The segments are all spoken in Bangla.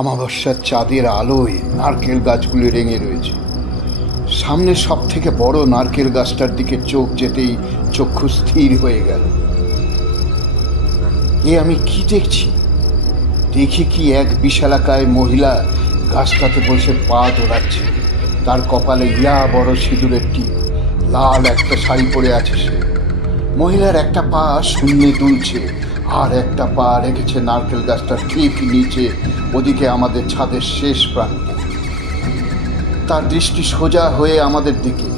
অমাবস্যার চাঁদের আলোয় নারকেল গাছগুলি রেঙে রয়েছে। সামনে সব থেকে বড় নারকেল গাছটার দিকে চোখ যেতেই চক্ষু স্থির হয়ে গেল। আমি কি দেখছি? দেখি কি এক বিশালাকায় মহিলা গাছটাতে বসে পা দোলাচ্ছে। তার কপালে ইয়া বড় সিঁদুরের টিপ, লাল একটা শাড়ি পরে আছে সে। মহিলার একটা পা শূন্যে দুলছে, আর একটা পা রেখেছে নারকেল গাছটার ঠিক নিচে, ওদিকে আমাদের ছাদের শেষ প্রান্তে। তার দৃষ্টি সোজা হয়ে আমাদের দিকে।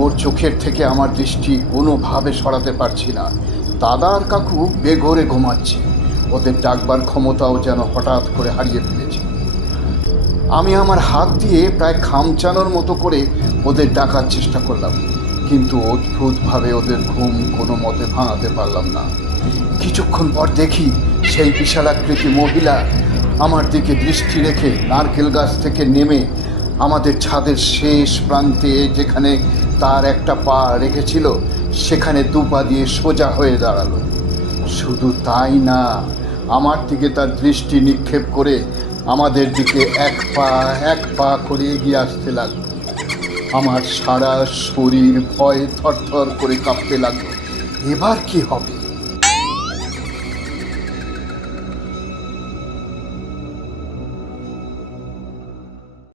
ওর চোখের থেকে আমার দৃষ্টি কোনোভাবে সরাতে পারছি না। দাদা আর কাকু বেঘোরে ঘুমাচ্ছে, ওদের ডাকবার ক্ষমতাও যেন হঠাৎ করে হারিয়ে ফেলেছে। আমি আমার হাত দিয়ে প্রায় খামচানোর মতো করে ওদের ডাকার চেষ্টা করলাম, কিন্তু অদ্ভুতভাবে ওদের ঘুম কোনো মতে ভাঙাতে পারলাম না। কিছুক্ষণ পর দেখি সেই বিশালাকৃতি মহিলা আমার দিকে দৃষ্টি রেখে নারকেল গাছ থেকে নেমে আমাদের ছাদের শেষ প্রান্তে, যেখানে তার একটা পা রেখেছিল, সেখানে দুপা দিয়ে সোজা হয়ে দাঁড়ালো। শুধু তাই না, আমার দিকে তার দৃষ্টি নিক্ষেপ করে আমাদের দিকে এক পা করে এগিয়ে আসতে লাগলো। আমার সারা শরীর ভয়ে থরথর করে কাঁপতে লাগলো। এবার কি হবে?